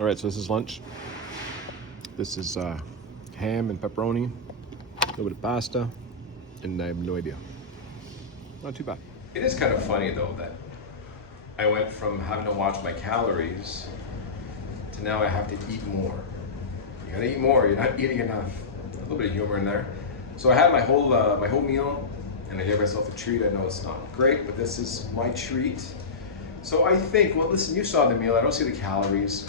All right, so this is lunch. This is ham and pepperoni, a little bit of pasta, and I have no idea. Not too bad. It is kind of funny though that I went from having to watch my calories to now I have to eat more. You gotta eat more. You're not eating enough. A little bit of humor in there. So I had my whole meal, and I gave myself a treat. I know it's not great, but this is my treat. So I think, well, listen, you saw the meal. I don't see the calories.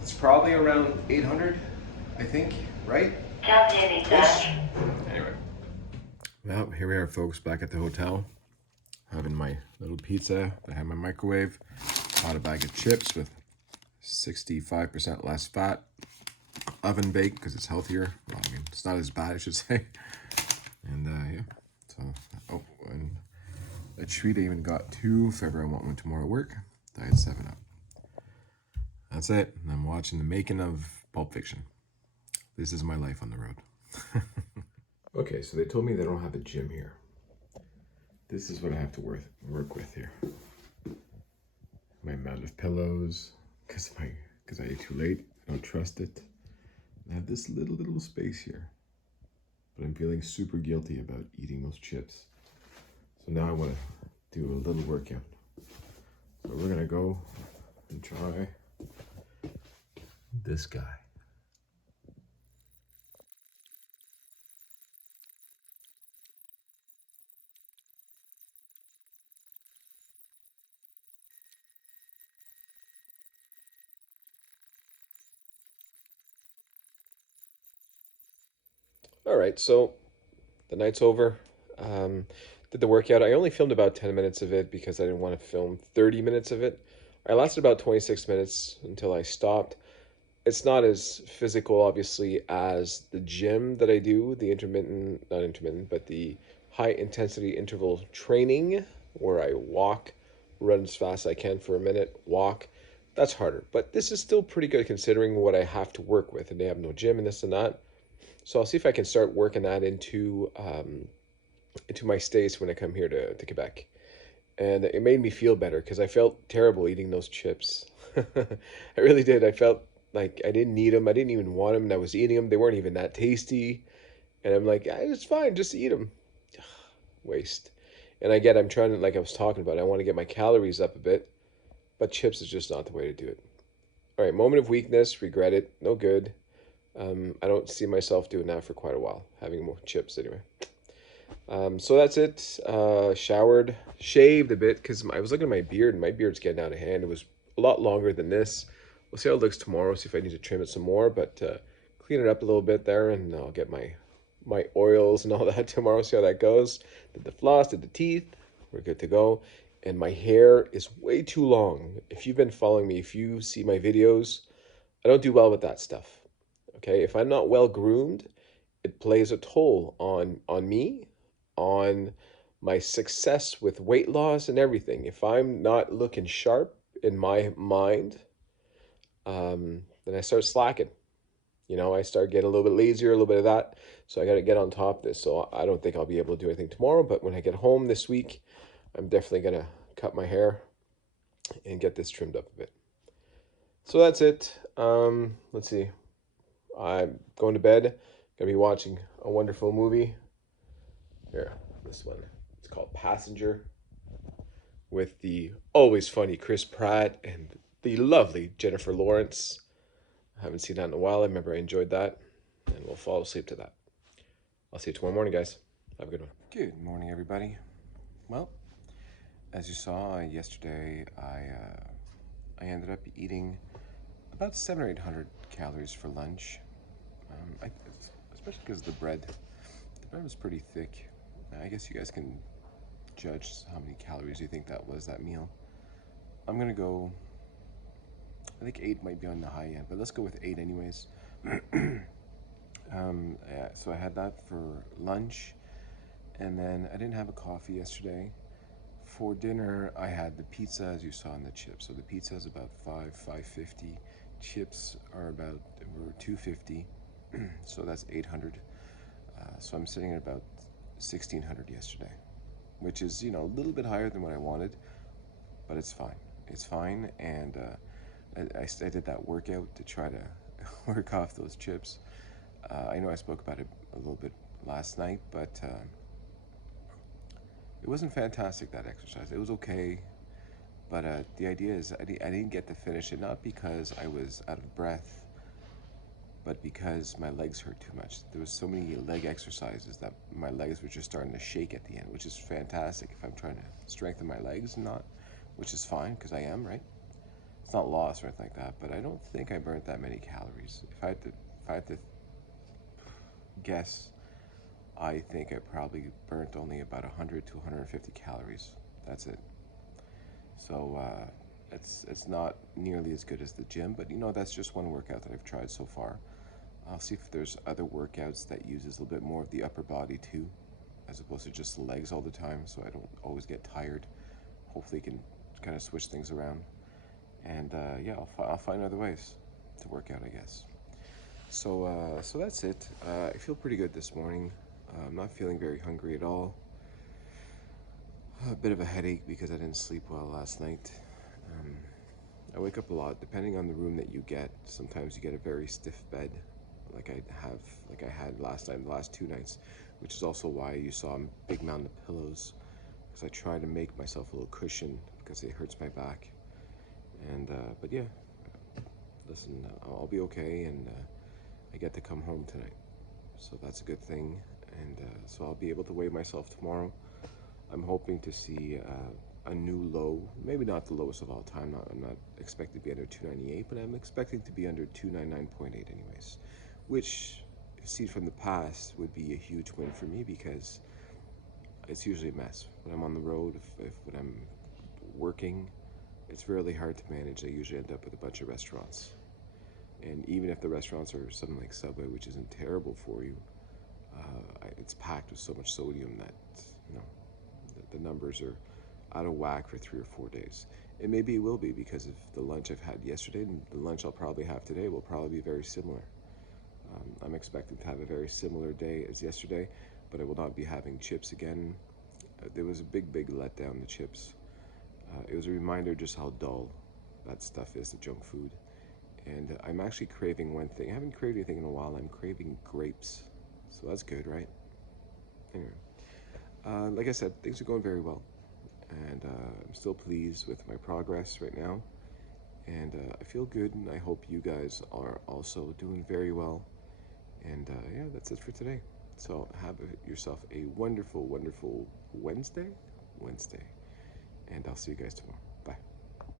It's probably around 800, I think, right? Ish. Anyway. Well, here we are, folks, back at the hotel, having my little pizza. I have my microwave, bought a bag of chips with 65% less fat, oven baked because it's healthier. Well, I mean, it's not as bad, I should say. And yeah, so, oh, and a treat I even got too, if ever I want one tomorrow at work, Diet 7-Up. That's it. And I'm watching the making of Pulp Fiction. This is my life on the road. Okay, so they told me they don't have a gym here. This is what I have to work with here. My amount of pillows, because I ate too late. I don't trust it. I have this little space here, but I'm feeling super guilty about eating those chips. So now I want to do a little workout. So we're gonna go and try this guy. All right, so the night's over. Did the workout. I only filmed about 10 minutes of it because I didn't want to film 30 minutes of it. I lasted about 26 minutes until I stopped. It's not as physical, obviously, as the gym that I do, not intermittent, but the high intensity interval training where I walk, run as fast as I can for a minute, walk. That's harder. But this is still pretty good considering what I have to work with. And they have no gym and this and that. So I'll see if I can start working that into my stays when I come here to Quebec. And it made me feel better because I felt terrible eating those chips. I really did. I felt like I didn't need them. I didn't even want them, and I was eating them. They weren't even that tasty. And I'm like, it's fine, just eat them. Waste. And I'm trying to, like I was talking about, I want to get my calories up a bit, but chips is just not the way to do it. All right, moment of weakness, regret it, no good. I don't see myself doing that for quite a while, having more chips anyway. So that's it. Showered, shaved a bit because I was looking at my beard and my beard's getting out of hand. It was a lot longer than this. We'll see how it looks tomorrow, see if I need to trim it some more, but clean it up a little bit there and I'll get my oils and all that tomorrow, see how that goes. Did the floss, did the teeth, we're good to go. And my hair is way too long. If you've been following me, if you see my videos, I don't do well with that stuff. Okay, if I'm not well groomed, it plays a toll on me, on my success with weight loss and everything. If I'm not looking sharp in my mind, then I start slacking. I start getting a little bit lazier, a little bit of that. So I got to get on top of this. So I don't think I'll be able to do anything tomorrow. But when I get home this week, I'm definitely going to cut my hair and get this trimmed up a bit. So that's it. Let's see. I'm going to bed. Gonna be watching a wonderful movie. Here, this one. It's called Passenger with the always funny Chris Pratt and the lovely Jennifer Lawrence. I haven't seen that in a while. I remember I enjoyed that. And we'll fall asleep to that. I'll see you tomorrow morning, guys. Have a good one. Good morning, everybody. Well, as you saw yesterday, I ended up eating about 700 or 800 calories for lunch. Especially because the bread was pretty thick. I guess you guys can judge how many calories you think that was, that meal. I'm gonna go, I think 8 might be on the high end, but let's go with 8 anyways. Yeah, so I had that for lunch, and then I didn't have a coffee yesterday. For dinner, I had the pizza, as you saw, and the chips. So the pizza is about $5.50. Chips were $2.50, so that's 800. So I'm sitting at about 1,600 yesterday, which is a little bit higher than what I wanted, but it's fine. It's fine, and I did that workout to try to work off those chips. I know I spoke about it a little bit last night, but it wasn't fantastic, that exercise. It was okay, but the idea is I didn't get to finish it, not because I was out of breath, but because my legs hurt too much. There was so many leg exercises that my legs were just starting to shake at the end, which is fantastic if I'm trying to strengthen my legs, not, which is fine because I am, right? It's not lost or anything like that, but I don't think I burnt that many calories. If I had to guess, I think I probably burnt only about 100 to 150 calories. That's it. So it's not nearly as good as the gym, but that's just one workout that I've tried so far. I'll see if there's other workouts that uses a little bit more of the upper body too, as opposed to just the legs all the time, so I don't always get tired. Hopefully, can kind of switch things around, and yeah, I'll find other ways to work out, I guess. So that's it. I feel pretty good this morning. I'm not feeling very hungry at all. A bit of a headache because I didn't sleep well last night. Um, I wake up a lot, depending on the room that you get. Sometimes you get a very stiff bed, like I had last night, the last 2 nights, which is also why you saw a big mountain of pillows, because I try to make myself a little cushion because it hurts my back. And but yeah, listen, I'll be okay, and I get to come home tonight, so that's a good thing. And so I'll be able to weigh myself tomorrow. I'm hoping to see a new low, maybe not the lowest of all time. I'm not expecting to be under 298, but I'm expecting to be under 299.8 anyways, which, seen from the past, would be a huge win for me because it's usually a mess. When I'm on the road, if when I'm working, it's really hard to manage. I usually end up with a bunch of restaurants. And even if the restaurants are something like Subway, which isn't terrible for you, it's packed with so much sodium that, you know, the numbers are out of whack for 3 or 4 days. And maybe it will be because of the lunch I've had yesterday, and the lunch I'll probably have today will probably be very similar. I'm expecting to have a very similar day as yesterday, but I will not be having chips again. There was a big letdown, the chips. It was a reminder just how dull that stuff is, the junk food. And I'm actually craving one thing. I haven't craved anything in a while. I'm craving grapes. So that's good, right? Anyway, like I said, things are going very well. And I'm still pleased with my progress right now. And I feel good, and I hope you guys are also doing very well. And yeah, that's it for today. So have yourself a wonderful, wonderful Wednesday. And I'll see you guys tomorrow.